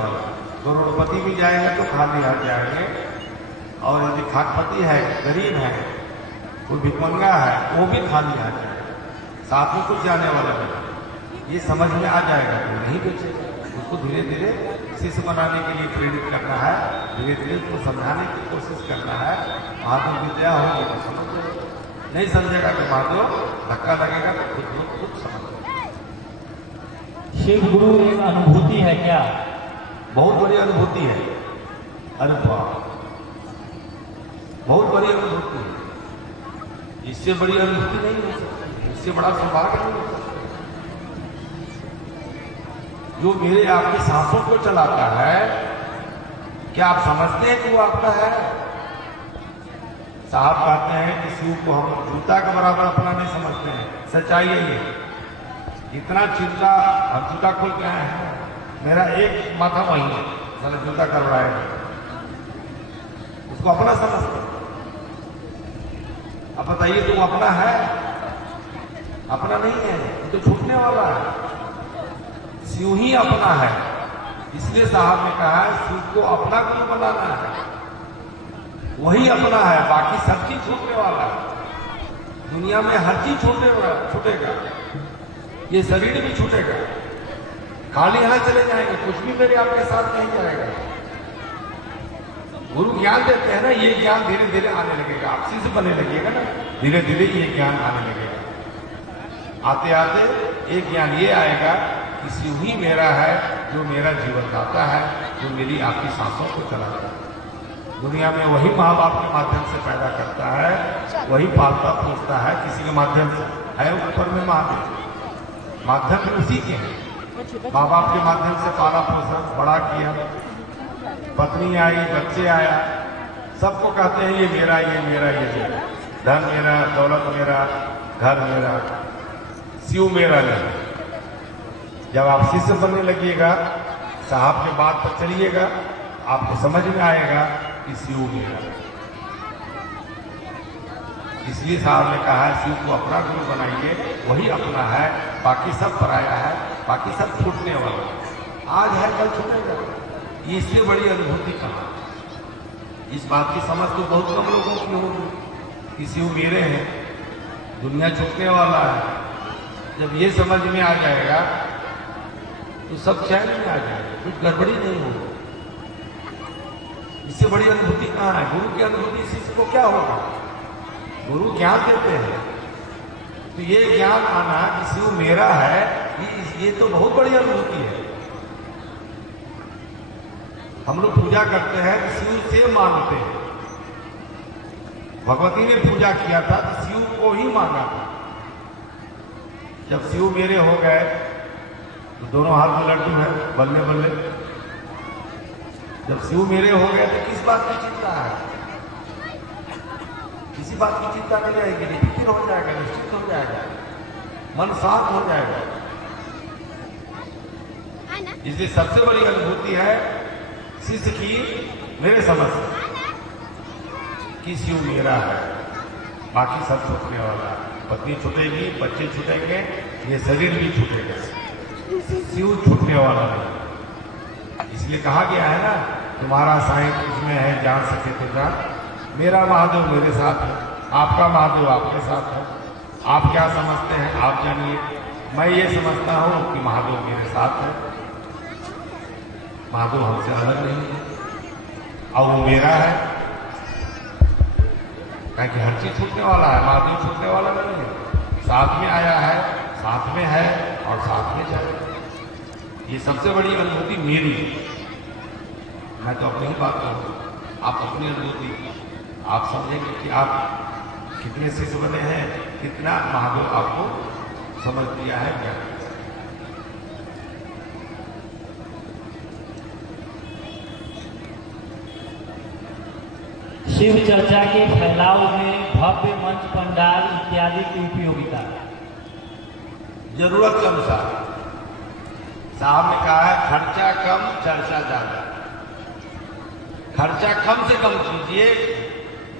वाला। करोड़पति भी जाएंगे तो खाली हाथ जाएंगे, और यदि खाटपति है, गरीब है, कोई भिखमंगा है, वो भी खाली हाथ जाएगा, साथ में कुछ जाने वाला नहीं। ये समझ में आ जाएगा तो नहीं बेचेगा। उसको धीरे धीरे शिष्य बनाने के लिए प्रेरित करना है, धीरे धीरे उसको समझाने की कोशिश करना है। महादेव विद्या होगी तो समझ जाएगा, नहीं समझेगा तो महादेव धक्का लगेगा तो खुद समझ। शिव गुरु एक अनुभूति है क्या? बहुत बड़ी अनुभूति है। अरे वाह, बहुत बड़ी अनुभूति है। इससे बड़ी अनुभूति नहीं हो सकती, इससे बड़ा सौभाग्य नहीं हो सकता। जो मेरे आपकी सांसों को चलाता है, क्या आप समझते हैं कि वो आपका है? साहब कहते हैं कि शिव को हम जूता के बराबर अपना नहीं समझते हैं। सच्चाई है ये। इतना चिंता, हम जूता खोल के आए हैं, मेरा एक माथा वही है, मैंने जूता कर रहा है, उसको अपना समझते। अब बताइए, तुम अपना है? अपना नहीं है, तो छूटने वाला है। शिव ही अपना है। इसलिए साहब ने कहा है शिव को अपना गुरु बनाना है, वही अपना है, बाकी सब चीज छूटने वाला है। दुनिया में हर चीज छूटेगा, ये शरीर भी छूटेगा, खाली हाथ चले जाएंगे, कुछ भी मेरे आपके साथ नहीं जाएगा। गुरु ज्ञान देते हैं ना, ये ज्ञान धीरे धीरे आने लगेगा, आप शिष्य बनने लगेगा ना, धीरे धीरे ये ज्ञान आने लगेगा। आते आते एक ज्ञान ये आएगा कि शिव ही मेरा है, जो मेरा जीवन दाता है, जो मेरी आपकी सांसों को चलाता है। दुनिया में वही माँ बाप के माध्यम से पैदा करता है, वही पालता पोसता है, किसी के माध्यम से है ऊपर में माध्यम, माध्यम भी उसी के हैं। माँ बाप के माध्यम से पाला पोसा, बड़ा किया, पत्नी आई, बच्चे आया, सबको कहते हैं ये मेरा, ये मेरा, ये मेरा, धन मेरा, दौलत मेरा, घर मेरा, शिव मेरा नहीं। जब आप शिष्य बनने लगिएगा, साहब के बात पर चलिएगा, आपको समझ में आएगा कि शिव मेरा। इसलिए साहब ने कहा है शिव को अपना गुरु बनाइए, वही अपना है, बाकी सब पराया है, बाकी सब छूटने वाला है। आज है कल छूटेगा, ये इसलिए बड़ी अनुभूति कहा। इस बात की समझ तो बहुत कम लोगों की होगी कि शिव मेरे हैं, दुनिया छूटने वाला है। जब ये समझ में आ जाएगा तो सब चैन में आ जाएगा, कुछ गड़बड़ी नहीं होगी। इससे बड़ी अनुभूति कहाँ है? गुरु की अनुभूति शिष्य को क्या होगा? गुरु ज्ञान देते हैं, तो ये ज्ञान आना कि शिव मेरा है, ये तो बहुत बड़ी अनुभूति है। हम लोग पूजा करते हैं तो शिव से मानते हैं। भगवती ने पूजा किया था तो शिव को ही माना था। जब शिव मेरे हो गए तो दोनों हाथ में लड्डू है, बल्ले बल्ले। जब शिव मेरे हो गए तो किस बात की चिंता है? किसी बात की चिंता नहीं रहेगी, निश्चित हो जाएगा, निश्चित हो जाएगा, मन शांत हो जाएगा। इसलिए सबसे बड़ी अनुभूति है शिष्य की, मेरे समझ कि शिव मेरा है, बाकी सब छूटने वाला है। पत्नी छूटेगी, बच्चे छूटेंगे, ये शरीर भी छूटेगा, शिव छूटने वाला नहीं। इसलिए कहा गया है ना, तुम्हारा साईं उसमें है, जान सके तो जान। मेरा महादेव मेरे साथ है, आपका महादेव आपके साथ है। आप क्या समझते हैं आप जानिए, मैं ये समझता हूं कि महादेव मेरे साथ है, महादेव हमसे अलग नहीं है, और वो मेरा है। कि हर चीज छूटने वाला है, महादेव छूटने वाला नहीं है। साथ में आया है, साथ में है और साथ में जाएगा। ये सबसे बड़ी अनुभूति मेरी। मैं तो अपनी ही बात करूँ, आप अपनी अनुभूति आप समझेंगे कि आप कितने शिष्य बने हैं, कितना महादेव आपको समझ दिया है क्या। शिव चर्चा के फैलाव में भव्य मंच, पंडाल इत्यादि की उपयोगिता। जरूरत के अनुसार साहब ने कहा है खर्चा कम चर्चा ज्यादा। खर्चा कम से कम कीजिए,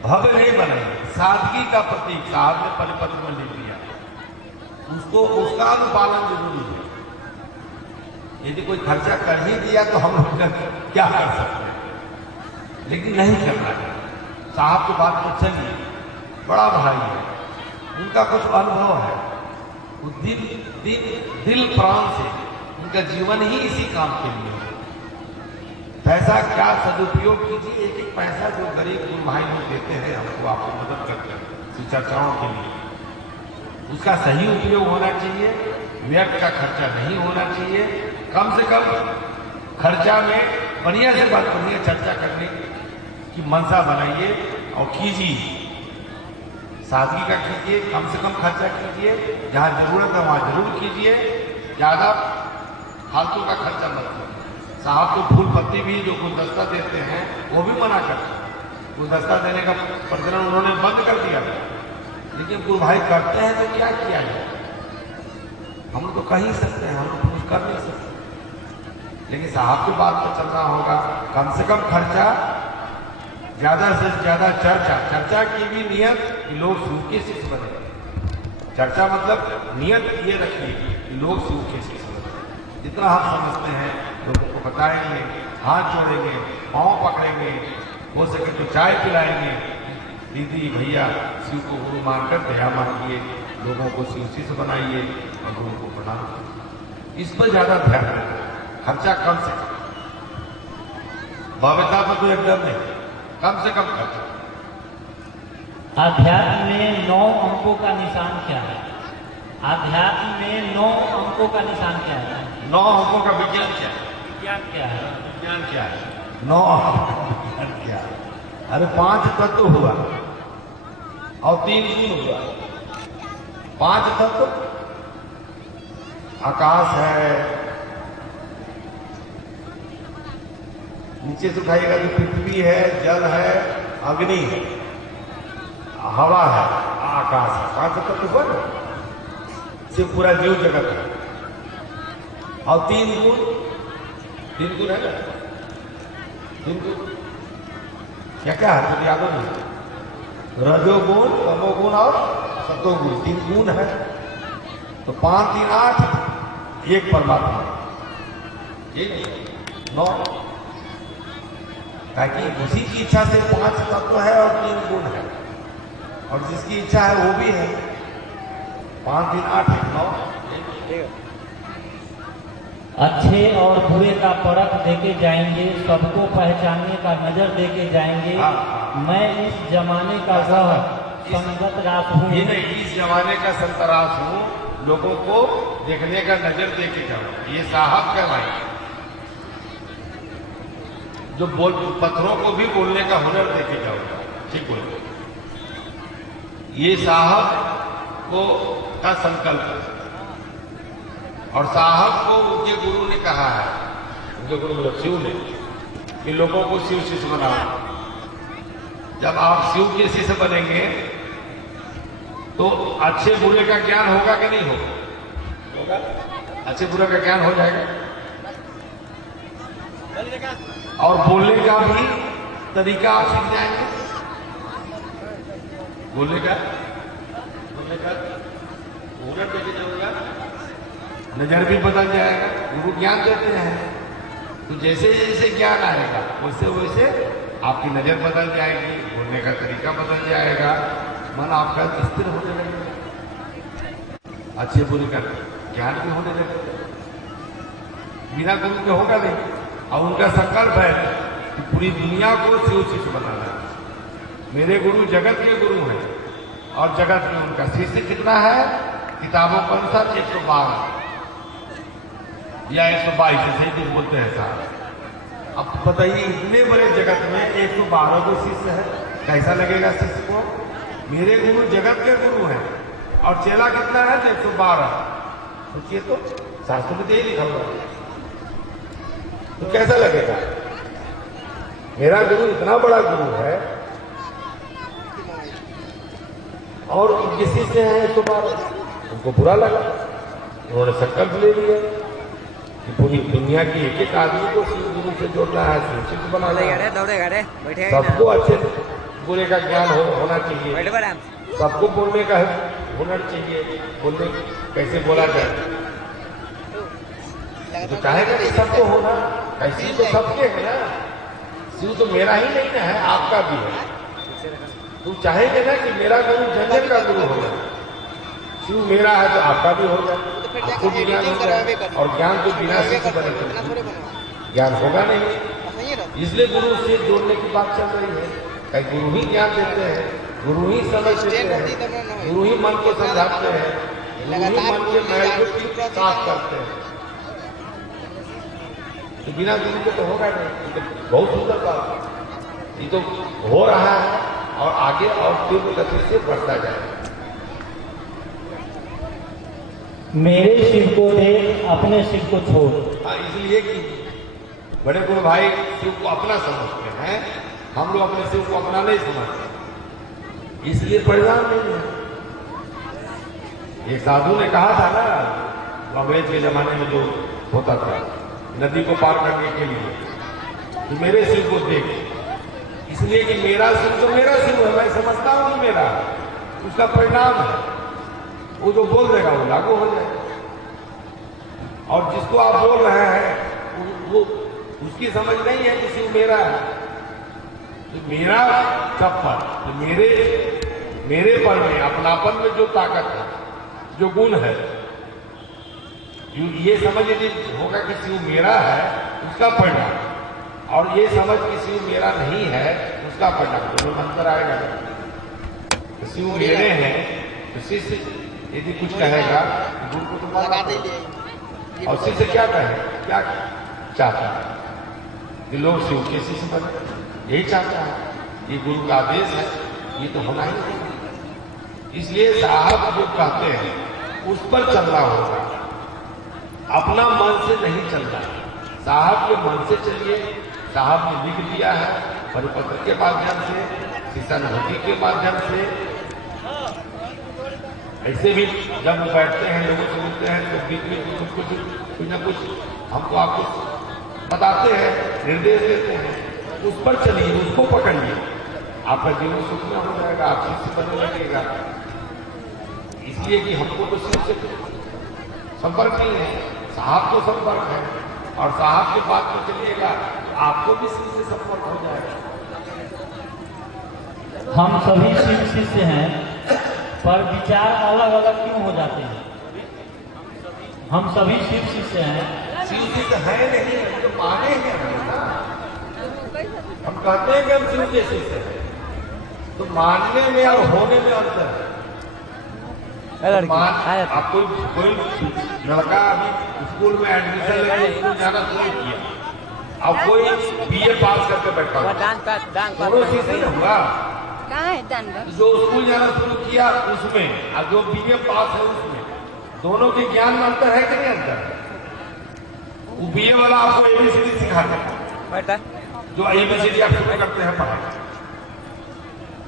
भव्य नहीं बने। सादगी का प्रतीक साहब ने परिपत्र में लिख दिया, उसको उसका अनुपालन जरूरी है। यदि कोई खर्चा कर ही दिया तो हम लोग क्या कर सकते हैं, लेकिन नहीं करना है। साहब की बात तो चलिए, बड़ा भाई है, उनका कुछ अनुभव है, वो दिल प्राण से उनका जीवन ही इसी काम के लिए है। पैसा क्या सदुपयोग कीजिए, एक एक पैसा जो गरीब गुरु भाई लोग देते हैं हमको, आपको मदद करते हैं चर्चाओं के लिए, उसका सही उपयोग होना चाहिए, व्यर्थ का खर्चा नहीं होना चाहिए। कम से कम खर्चा में बढ़िया से बात, बढ़िया चर्चा करने की मनसा बनाइए और कीजिए, सादगी का कीजिए, कम से कम खर्चा कीजिए, जहां जरूरत है वहां जरूर कीजिए, ज्यादा फालतू का खर्चा मत कीजिए। साहब तो फूल पत्ती भी जो गुलदस्ता देते हैं वो भी मना करते हैं, गुलदस्ता देने का प्रचलन उन्होंने बंद कर दिया था, लेकिन गुरु भाई करते हैं तो क्या किया जाए, हम तो कह ही सकते हैं, हम लोग कुछ कर नहीं सकते, लेकिन साहब की बात पर चलना होगा। कम से कम खर्चा, ज्यादा से ज्यादा चर्चा की भी नियत कि लोग शिव के शिष्य बने। चर्चा मतलब नियत ये रखिए कि लोग शिव के शिष्य बने। जितना हम समझते हैं लोगों को बताएंगे, हाथ जोड़ेंगे, पाँव पकड़ेंगे, हो सके तो चाय पिलाएंगे, दीदी भैया शिव को गुरु मानकर दया मांगिए, लोगों को शिव शिष्य बनाइए और गुरु को प्रणाम कीजिए। इस पर ज्यादा ध्यान दें, खर्चा कम से कम, भव्यता पर तो एकदम नहीं, कम से कम खर्चा। आध्यात्म में 9 अंकों का निशान क्या है? आध्यात्म में 9 अंकों का निशान क्या है? 9 अंकों का विज्ञान क्या है? विज्ञान क्या है? विज्ञान क्या है? 9 अंकों का विज्ञान क्या है? अरे 5 तत्व हुआ और 3 गुण हुआ। 5 तत्व आकाश है, नीचे से उठाइएगा तो पृथ्वी है, जल है, अग्नि है, हवा है, आकाश है। 5 तत्व हुआ ना, से पूरा जीव जगत है। और 3 गुण है ना, 3 गुण क्या क्या है तो याद नहीं, रजोगुण, तमोगुण और सतोगुण, 3 गुण है। तो 5 3 8, एक परमात्मा, ये 9, ताकि उसी की इच्छा से 5 तत्व है और 3 गुण है, और जिसकी इच्छा है वो भी है। 5 3 8 9। अच्छे और बुरे का परख देके जाएंगे, सबको पहचानने का नजर देके जाएंगे। मैं इस जमाने का वह संगत रास हूँ, ये नहीं, इस जमाने का संतरास हूँ, लोगों को देखने का नजर देके जाओ। ये साहब का भाई जो पत्थरों को भी बोलने का हुनर देके जाओ, ठीक बोलो। ये साहब को का संकल्प है, और साहब को उनके गुरु ने कहा है, उनके गुरु मतलब शिव ने, कि लोगों को शिव शिष्य बनाओ। जब आप शिव के शिष्य बनेंगे तो अच्छे बुरे का ज्ञान होगा कि नहीं होगा? अच्छे बुरे का ज्ञान हो जाएगा, और बोलने का भी तरीका आप सीख जाएंगे। बोलने का हुनर देके जाऊंगा, नजर भी बदल जाएगा। गुरु ज्ञान देते हैं तो जैसे जैसे ज्ञान आएगा वैसे वैसे आपकी नजर बदल जाएगी, बोलने का तरीका बदल जाएगा, मन आपका स्थिर होने लगेगा, अच्छे बुरे का ज्ञान भी होने लगेगा। बिना गुरु के होगा नहीं, और उनका संकल्प है कि पूरी दुनिया को शिव शिष्य बनाना है। मेरे गुरु जगत के गुरु हैं, और जगत में उनका शिष्य कितना है? किताबों के अनुसार 112 या 122, ऐसे ही कुछ बोलते हैं साहब। अब बताइए, इतने बड़े जगत में 112 जो शिष्य है, कैसा लगेगा शिष्य को? मेरे गुरु जगत के गुरु हैं, और चेला कितना है? 112। सोचिए तो, शास्त्र में यही लिखा हुआ है, तो कैसा लगेगा? मेरा गुरु इतना बड़ा गुरु है और उनके शिष्य हैं 112। उनको बुरा लगा, उन्होंने संकल्प ले लिया कि पूरी दुनिया की एक एक आदमी को शिव गुरु से जोड़ना है, शिव बनाना है। सबको अच्छे बुरे का ज्ञान होना चाहिए, सबको बोलने का हुनर चाहिए, बोलने कैसे बोला जाए। तो चाहेगा कि सबको होना, ऐसी तो सबके है ना। शिव तो मेरा ही नहीं ना है, आपका भी है। तुम चाहेंगे ना कि मेरा गुरु जन जन का गुरु हो जाए। शिव मेरा है तो आपका भी हो जाए, आपको भी ज्ञान हो जाए। और ज्ञान तो बिना शिव से बने ज्ञान होगा नहीं। इसलिए गुरु से जोड़ने की बात चल रही है। कहीं गुरु ही ज्ञान देते हैं, गुरु ही समझ देते हैं, गुरु ही मन को समझाते हैं, गुरु ही मन के मैल को साफ करते हैं। तो बिना गुरु के तो होगा नहीं। ये तो बहुत सुंदर बात है। ये तो हो रहा है और आगे और तीव्र गति से बढ़ता जाएगा। मेरे शिव को दे, अपने शिव को छोड़। हाँ, इसलिए कि बड़े गुरु भाई शिव को अपना समझते हैं, हम लोग अपने शिव को अपना नहीं समझते, इसलिए परिणाम नहीं है। एक साधु ने कहा था ना, अंग्रेज के जमाने में जो होता था नदी को पार करने के लिए, कि मेरे शिव को देख, इसलिए कि मेरा शिव तो मेरा शिव है, मैं समझता हूं कि मेरा, उसका परिणाम है। वो जो बोल देगा वो लागू हो जाएगा। और जिसको आप बोल रहे हैं वो उसकी समझ नहीं है कि शिव मेरा है। तो मेरा सब पर, तो मेरे पर में अपनापन में जो ताकत है, जो गुण है, ये समझ यदि होगा कि शिव मेरा है, उसका परिणाम, और ये समझ कि शिव मेरा नहीं है, उसका परिणाम, दोनों में अंतर आएगा। तो शिव मेरे हैं तो शिष्य यदि कुछ कहेगा गुरु को तो लगा देंगे। और शिष्य क्या कहे, क्या चाहता है कि लोग शिव के शिष्य बने, यही चाहता है। ये गुरु का आदेश है, ये तो होना ही नहीं। इसलिए साहब जो कहते हैं उस पर चलना होगा, अपना मन से नहीं चलना। साहब के मन से चलिए। साहब ने लिख दिया है परिपत्र के माध्यम से, शिष्यानुभूति के माध्यम से। ऐसे भी जब बैठते हैं, लोगों से मिलते हैं, तो बीच में कुछ न कुछ हमको आपको बताते हैं, निर्देश देते हैं, उस पर चलिए, उसको पकड़िए, आपका जीवन सुखमय हो जाएगा, आप शिव से बनने लगेगा। इसलिए कि हमको तो शिव से संपर्क नहीं है, साहब को संपर्क है, और साहब के बात में चलिएगा, आपको भी शिव से संपर्क हो जाएगा। हम सभी शिव शिष्य हैं, पर विचार अलग अलग क्यों हो जाते हैं? हम सभी शिव शिष्य हैं। शिव शिष्य है नहीं, हम तो माने हैं ना। हम कहते हैं कि हम शिव के शिष्य हैं, तो मानने में और होने में अंतर है। आप कोई लड़का अभी स्कूल में एडमिशन लेके स्कूल जाना शुरू किया, अब कोई बीए पास करके बैठा दोनों शिष्य हुआ। जो स्कूल जाना शुरू किया उसमें और जो बीए पास है उसमें, दोनों के ज्ञान में अंतर है कि नहीं अंतर? वो बीए वाला आपको एबीसीडी सिखाता है, जो एबीसीडी आप शुरू करते हैं पढ़ाई,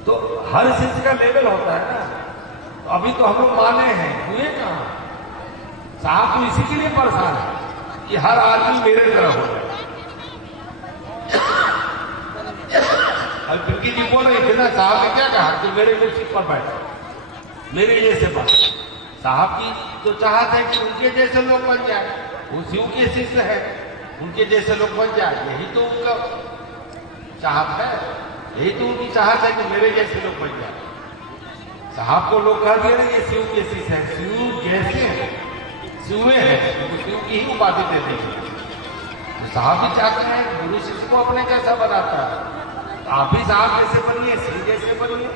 तो हर शिष्य का लेवल होता है ना। तो अभी तो हम लोग माने हैं, हुए कहाँ? साहब तो इसी के लिए परेशान है कि हर आदमी मेरे तरह हो जाए। पिंकी जी बोल रही थी ना, साहब ने क्या कहा कि मेरे कुर्सी पर बैठो, मेरे जैसे बात। साहब की तो चाहत है कि उनके जैसे लोग बन जाए, वो शिव के शिष्य है, उनके जैसे लोग बन जाए, यही तो उनका चाहत है, यही तो उनकी चाहत है कि मेरे जैसे लोग बन जाए। साहब को लोग कह दिए ये शिव के शिष्य है, शिव जैसे हैं, शिवे हैं, उनको शिव की ही उपाधि देते हैं। तो साहब भी चाहते हैं गुरु शिष्य को अपने जैसा बनाता है, आप भी साहब जैसे बनिए, शिव जैसे बनिए,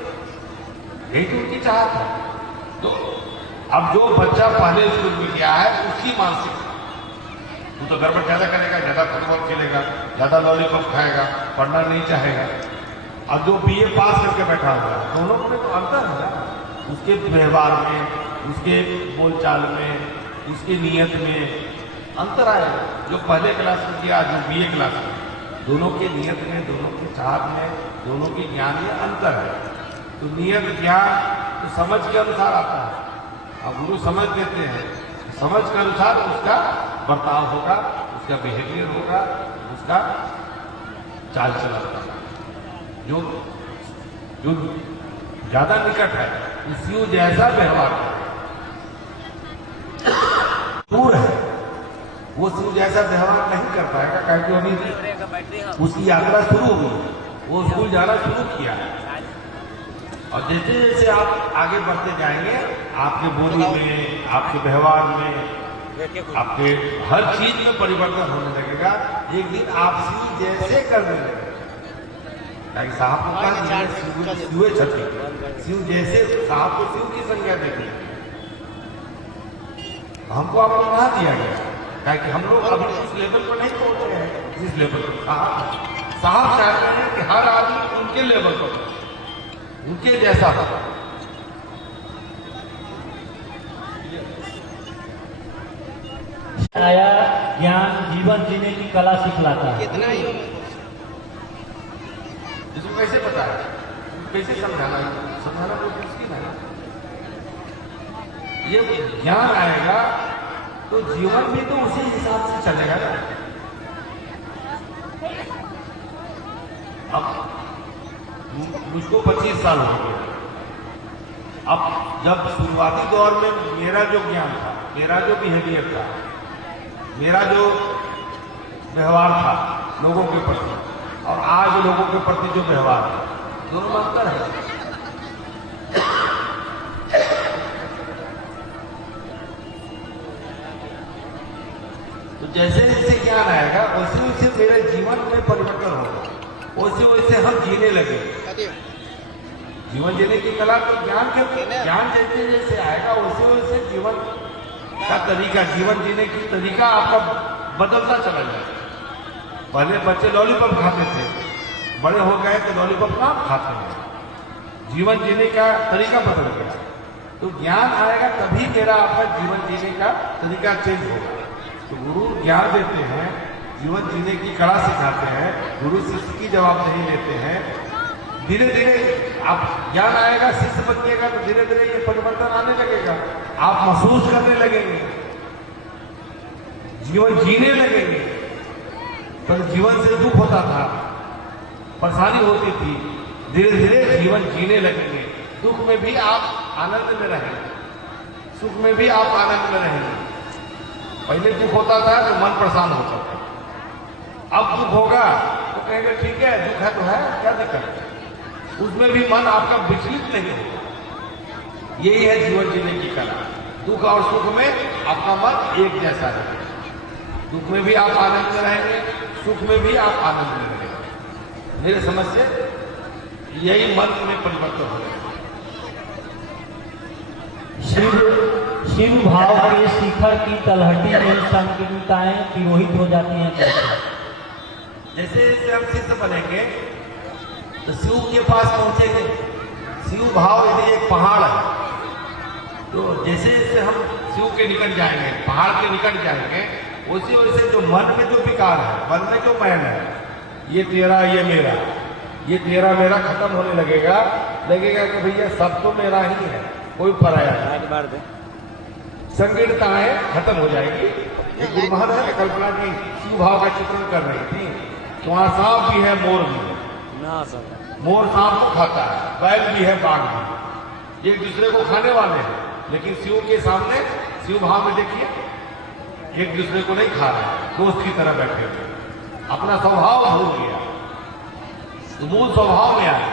यही तो उनकी चाहत है। तो अब जो बच्चा पहले स्कूल में गया है उसकी मानसिक, वो तो गड़बड़ ज्यादा करेगा, ज्यादा फुटबॉल खेलेगा, ज्यादा लॉलीपॉप खाएगा, पढ़ना नहीं चाहेगा। अब जो बीए पास करके बैठा हुआ है, दोनों में तो अंतर है ना, उसके व्यवहार में, उसके बोलचाल में, उसकी नीयत में अंतर आएगा। जो पहले क्लास में किया, जो बीए क्लास में, दोनों के नियत में, दोनों के चाहत में, दोनों के ज्ञान में अंतर है। तो नियत ज्ञान तो समझ के अनुसार आता है, अब गुरु समझ देते हैं, समझ के अनुसार उसका बर्ताव होगा, उसका बिहेवियर होगा, उसका चाल चलन होगा। जो ज्यादा निकट है उसी जैसा व्यवहार है, दूर है वो शिव जैसा व्यवहार नहीं कर पाएगा, क्योंकि अभी उसकी यात्रा शुरू हुई, वो स्कूल जाना शुरू किया है। और जैसे जैसे आप आगे बढ़ते जाएंगे, आपके बोली में, आपके व्यवहार में, आपके हर चीज में परिवर्तन होने लगेगा। एक दिन आप शिव जैसे करने लगेंगे। साहब को कहा शिव छठी, शिव जैसे, साहब को शिव की संज्ञा देती है। हमको आपको कहा दिया गया, कि हम लोग अभी उस लेवल पर नहीं पहुंचे हैं जिस लेवल पर साहब चाहते हैं कि हर आदमी उनके लेवल पर, उनके जैसा हो। आया ज्ञान जीवन जीने की कला सिखलाता है। इसको कैसे पता है, कैसे समझाना बहुत मुश्किल है। ये ज्ञान आएगा तो जीवन भी तो उसी हिसाब से चलेगा ना। अब मुझको 25 साल हो गए। अब जब शुरुआती दौर में मेरा जो ज्ञान था, मेरा जो बिहेवियर था, मेरा जो व्यवहार था लोगों के प्रति, और आज लोगों के प्रति जो व्यवहार है, दोनों में अंतर है। तो जैसे जैसे ज्ञान आएगा वैसे वैसे मेरे जीवन में परिवर्तन होगा, वैसे वैसे हम जीने लगे। जीवन जीने की कला तो ज्ञान जैसे जैसे आएगा वैसे वैसे जीवन का तरीका, जीवन जीने की तरीका आपका बदलता चला जाएगा। पहले बच्चे लॉलीपॉप खाते थे, बड़े हो गए तो लॉलीपॉप ना खाते हैं। जीवन जीने का तरीका बदल गया। तो ज्ञान आएगा तभी मेरा आपका जीवन जीने का तरीका चेंज होगा। तो गुरु ज्ञान देते हैं, जीवन जीने की कला सिखाते हैं, गुरु शिष्य की जवाबदेही लेते हैं। धीरे धीरे आप ज्ञान आएगा, शिष्य बनिएगा तो धीरे धीरे ये परिवर्तन आने लगेगा। आप महसूस करने लगेंगे, जीवन जीने लगेंगे। तो जीवन से दुख होता था, परेशानी होती थी, धीरे धीरे जीवन जीने लगेंगे। दुख में भी आप आनंद में रहेंगे, सुख में भी आप आनंद में रहेंगे। पहले दुख होता था तो मन परेशान होता था, अब दुख होगा तो कहेंगे ठीक है, दुख है तो है, क्या दिक्कत है। उसमें भी मन आपका विचलित नहीं होगा। यही है जीवन जीने की कला। दुख और सुख में आपका मन एक जैसा रहेगा। दुख में भी आप आनंद में रहेंगे, सुख में भी आप आनंद में रहेंगे। मेरे समझ से यही मन में परिवर्तन होगा। शिव भाव के शिखर की तलहटी में संकीर्णताएं तिरोहित हो जाती हैं। जैसे जैसे हम शिष्य बनेंगे तो शिव के पास पहुंचेंगे। शिव भाव यदि एक पहाड़ है, तो जैसे जैसे हम शिव के निकट जाएंगे, पहाड़ के निकट जाएंगे, वैसे वैसे जो मन में जो विकार है, मन में जो मैल है, ये तेरा ये मेरा, ये तेरा मेरा खत्म होने लगेगा कि भैया सब तो मेरा ही है, कोई पराया नहीं। संकीर्णताएं खत्म हो जाएगी। एक गुरु महाराज ने कल्पना की, शिव भाव का चित्रण कर रही थी। तो वहां सांप भी है, मोर भी है। मोर सांप को खाता है, बैल भी है, बाघ भी, एक दूसरे को खाने वाले हैं। लेकिन शिव के सामने, शिव भाव में देखिए, एक दूसरे को नहीं खा रहे, दोस्त की तरह बैठे हुए, अपना स्वभाव भूल गया, तो मूल स्वभाव में आया।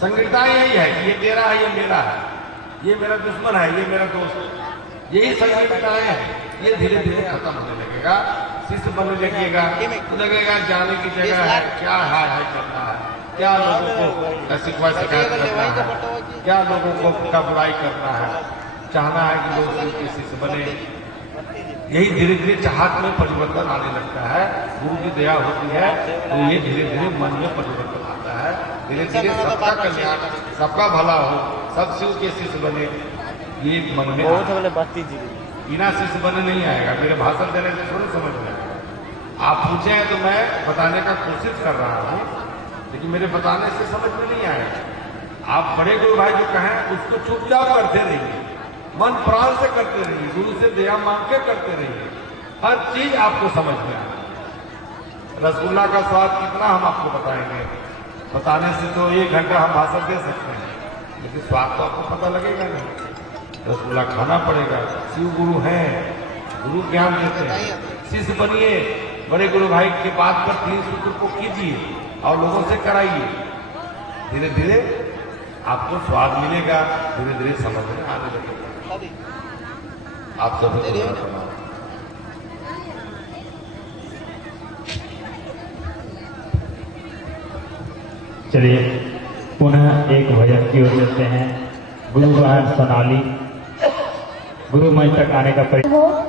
संकीर्णता यही है कि ये तेरा है, ये मेरा है, ये मेरा दुश्मन है, ये मेरा दोस्त है। यही संकीर्णताएं हैं। ये धीरे धीरे खत्म होने लगेगा। शिष्य बनने लगेगा जाने की जगह है, क्या है करना है, क्या लोगों को शिकवा शिकायत करना है, क्या लोगों को का बुराई करना है, चाहना है कि लोग शिव के शिष्य बने। यही धीरे धीरे चाहत में परिवर्तन आने लगता है। गुरु की दया होती है तो ये धीरे धीरे मन में परिवर्तन आता है। धीरे धीरे सबका कल्याण, सबका भला हो, सब शिव के शिष्य बने, ये मन में बिना शिष्य बने नहीं आएगा। मेरे भाषण देने से थोड़ी समझ में आएगा। आप पूछे हैं तो मैं बताने का कोशिश कर रहा हूँ, लेकिन मेरे बताने से समझ में नहीं आएगा। आप बड़े गुरु भाई जो कहें उसको चुपचाप करते रहिए, मन प्राण से करते रहिए, गुरु से दया मांग के करते रहिए, हर चीज आपको समझ में आएगी। रसगुल्ला का स्वाद कितना हम आपको बताएंगे, बताने से तो 1 घंटा हम भाषण दे सकते हैं, लेकिन स्वाद तो आपको पता लगेगा नहीं। रसगुल्ला खाना पड़ेगा। शिव गुरु हैं गुरु ज्ञान देते हैं। शिष्य बनिए, बड़े गुरु भाई के बात पर 3 सूत्र को कीजिए और लोगों से कराइए। धीरे धीरे आपको स्वाद मिलेगा, धीरे धीरे समझ में आने लगेगा। आप सभी को प्रणाम। चलिए पुनः एक भजन की ओर चलते हैं। गुरु बहन सोनाली गुरु मंच तक आने का प्रयास।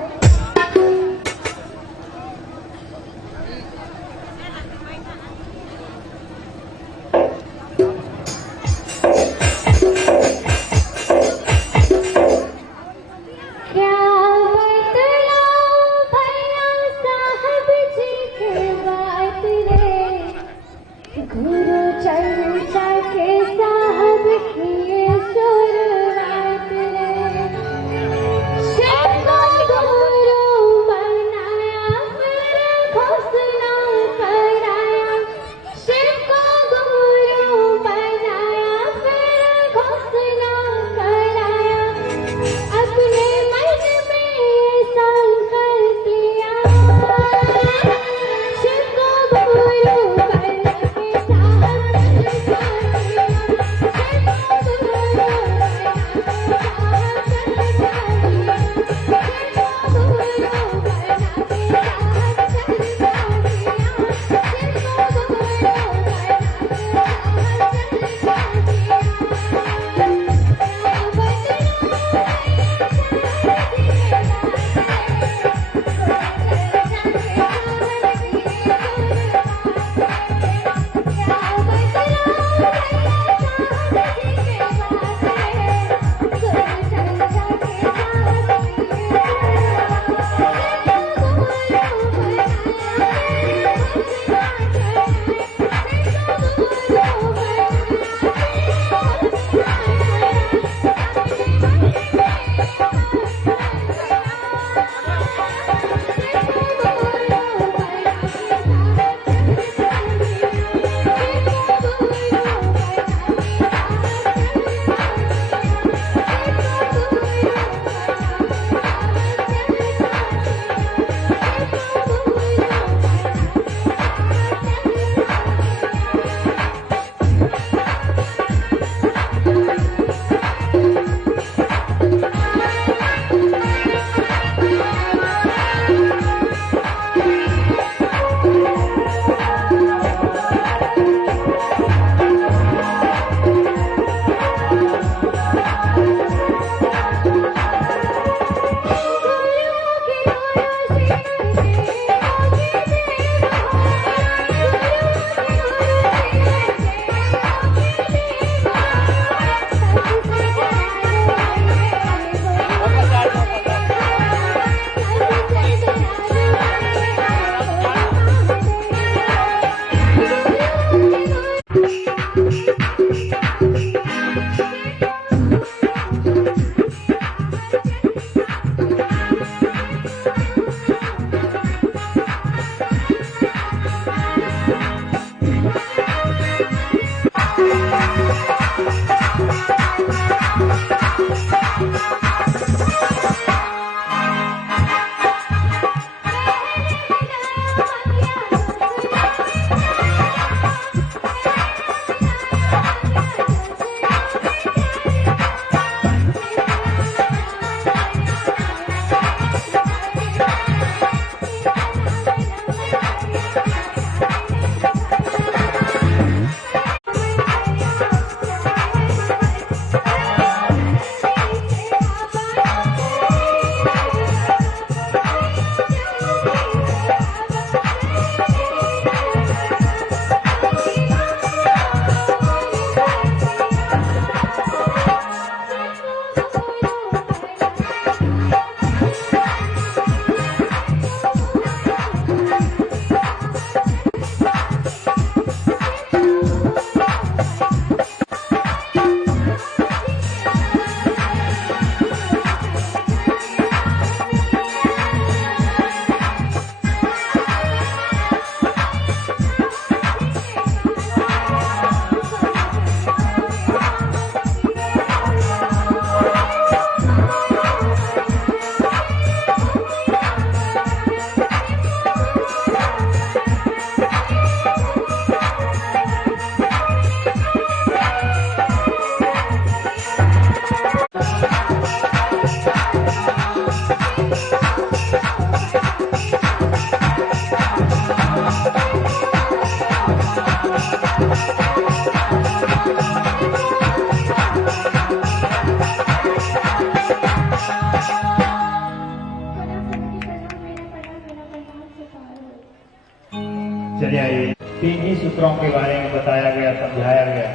चलिए आइए, 3 ही सूत्रों के बारे में बताया गया, समझाया गया।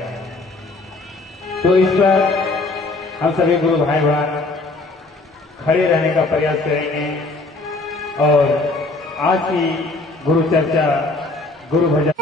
तो इस पर हम सभी गुरु भाई बहन खड़े रहने का प्रयास करेंगे और आज की गुरु चर्चा, गुरु भजन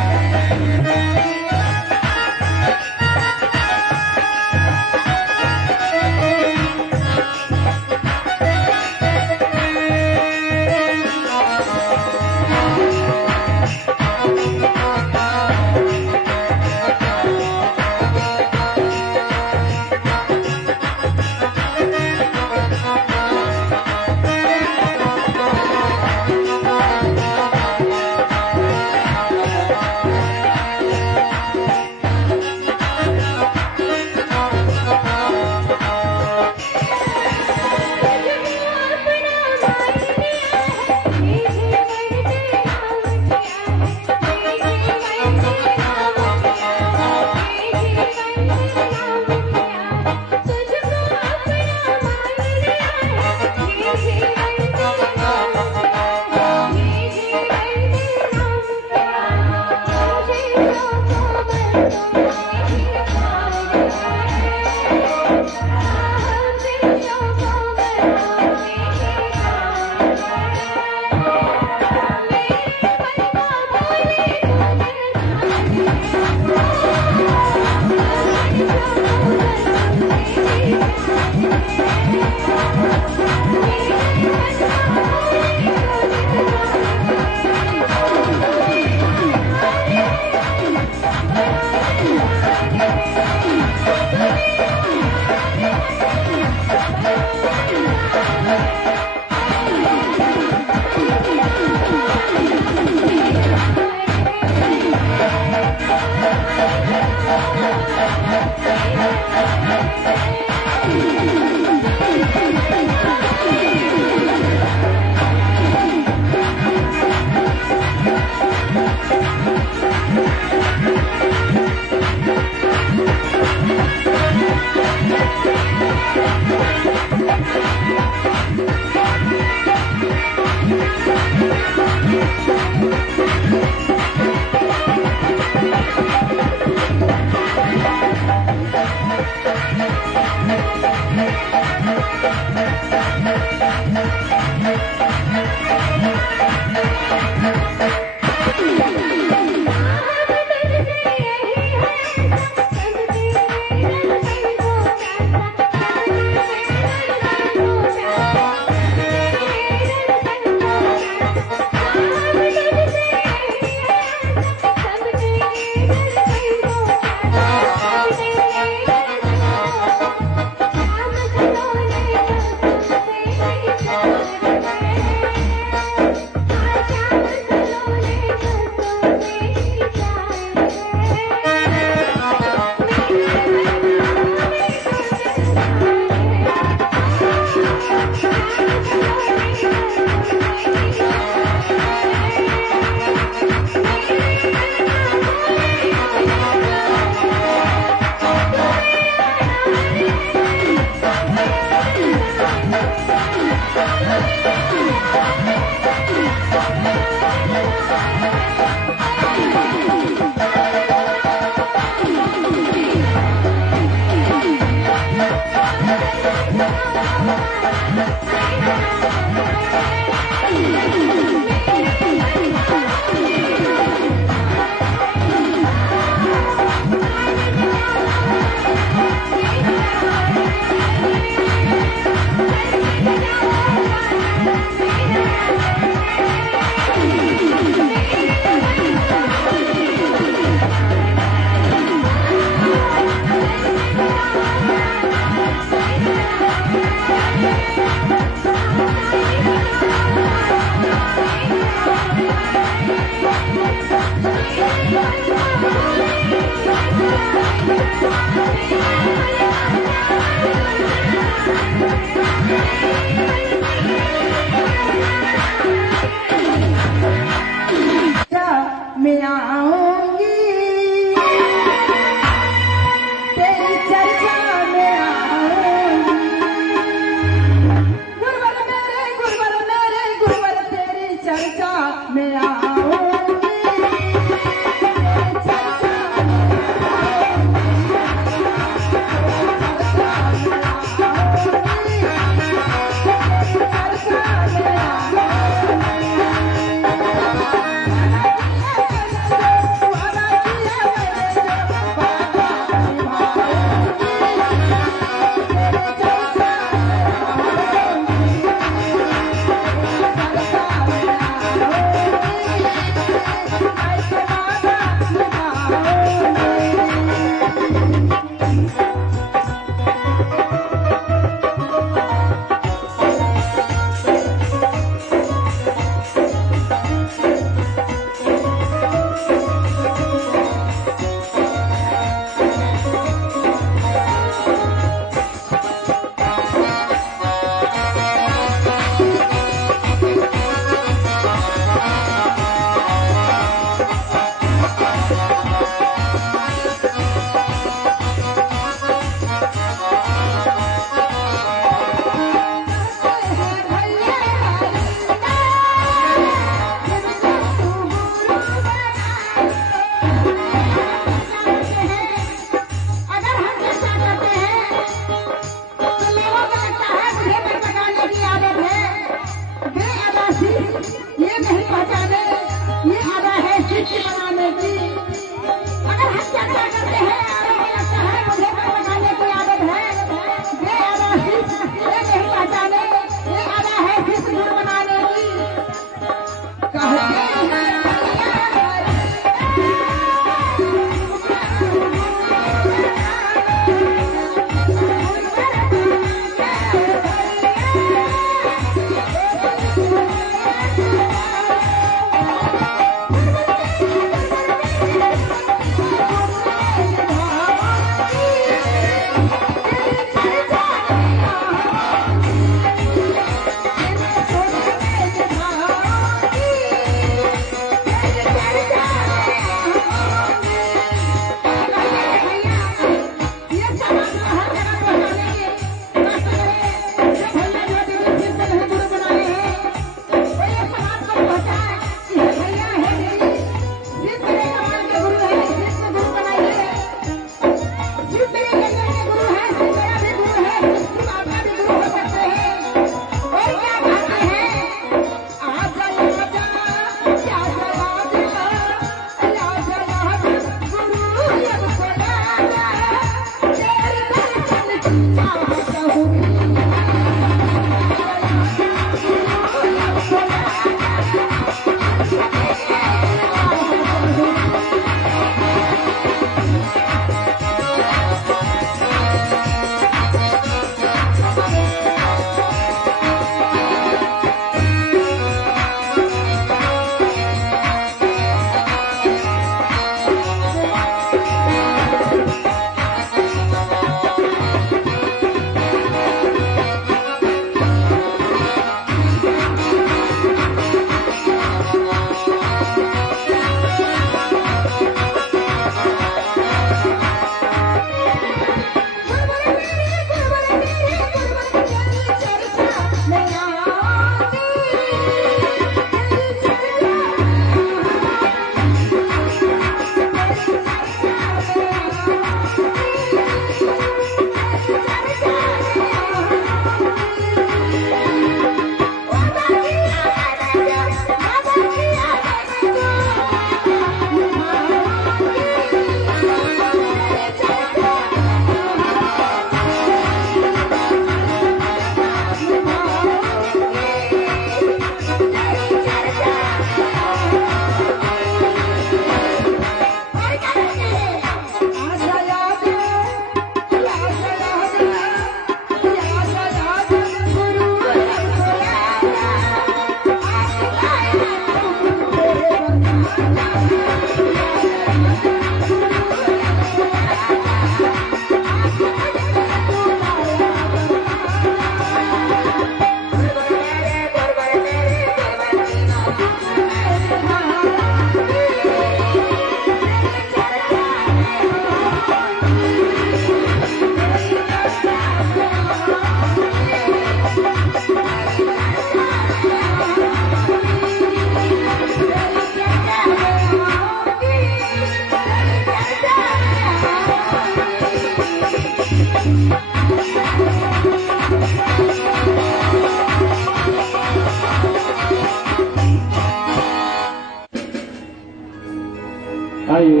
आइए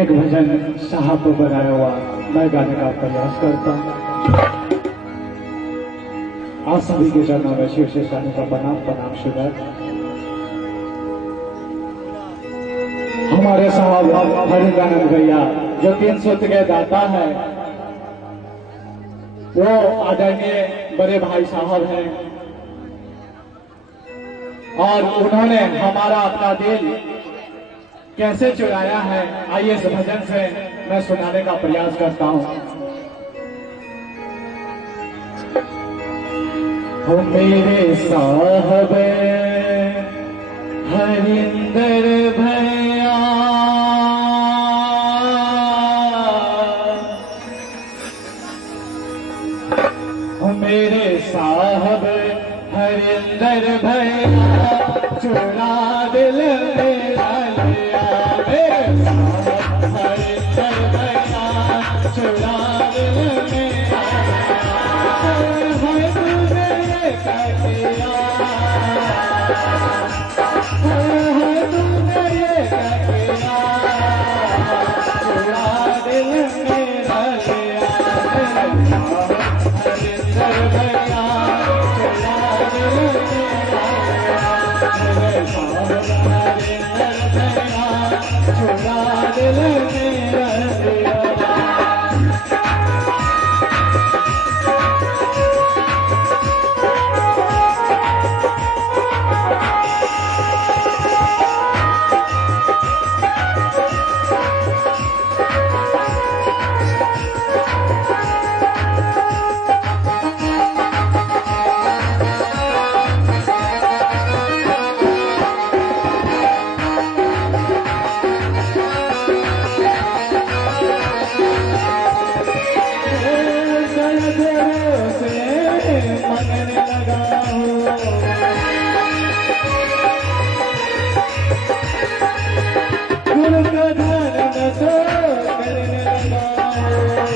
एक भजन साहब पर बनाया हुआ मैं गाने का प्रयास करता हूँ। आप सभी के चरणों में शिव से सानी का प्रणाम शुगर। हमारे साहब हरिदानंद भैया जो 300 के दाता है, वो आदरणीय बड़े भाई साहब हैं और उन्होंने हमारा अपना दिल कैसे चुराया है, आइए इस भजन से मैं सुनाने का प्रयास करता हूँ। हो मेरे साहब हरिंदर भैया, हो मेरे साहब हरिंदर भैया, चुरा दिल मेरा लिया। मेरे साहब हरिंदर भैया, चुरा दिल मेरा लिया। तुझे कटिया तुझे ये कटिया, चुरा दिल मेरा लिया। मेरे साहब हरिंदर भैया, चुरा दिल मेरा लिया। मेरे साहब हरिंदर भैया, चुरा दिल मेरा लिया। गुरु का धर्म तो करने लगा।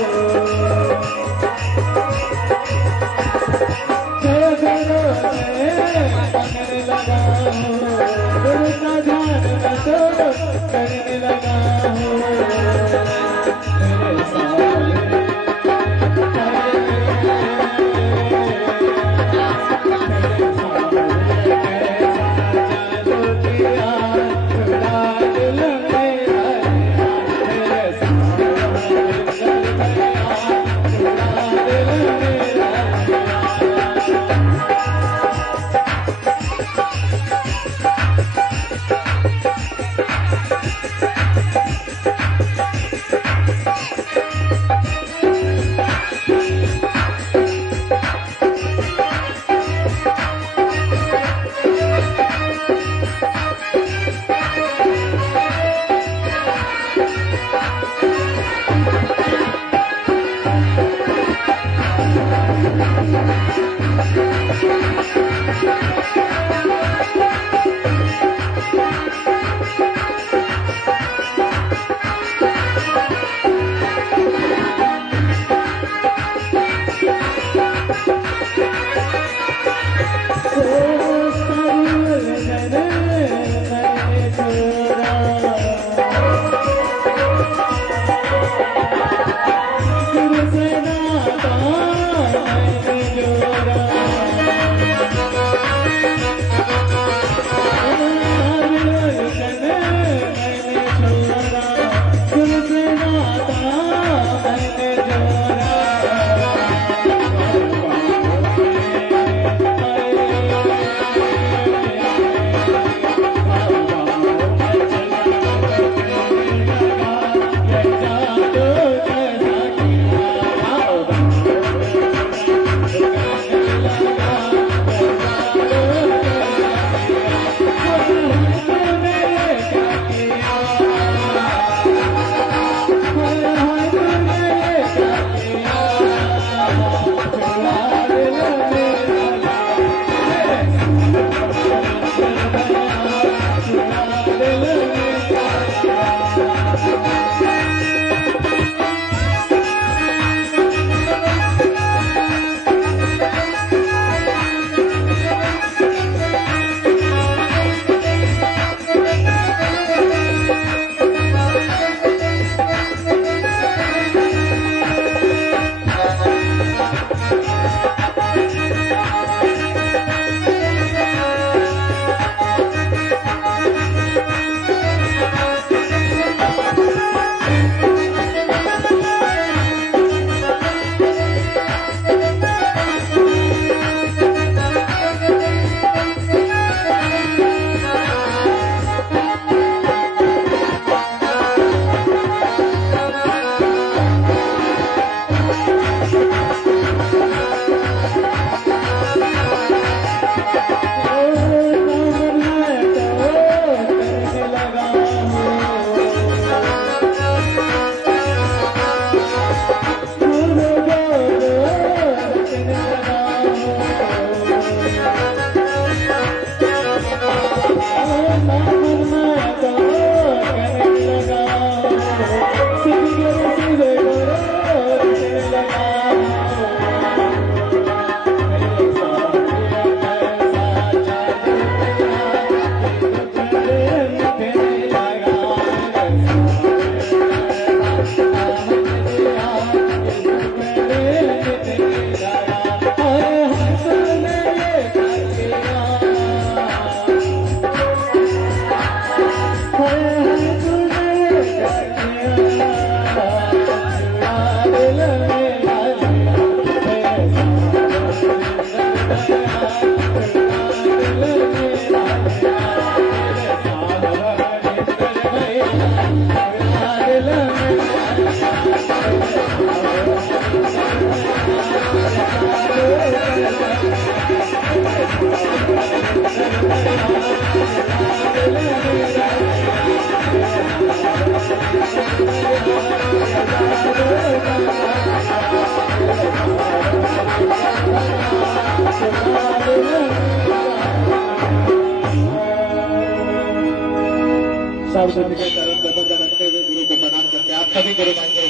सब सभी का चरण करते हुए गुरु को प्रणाम करते हैं। आप सभी गुरु भाई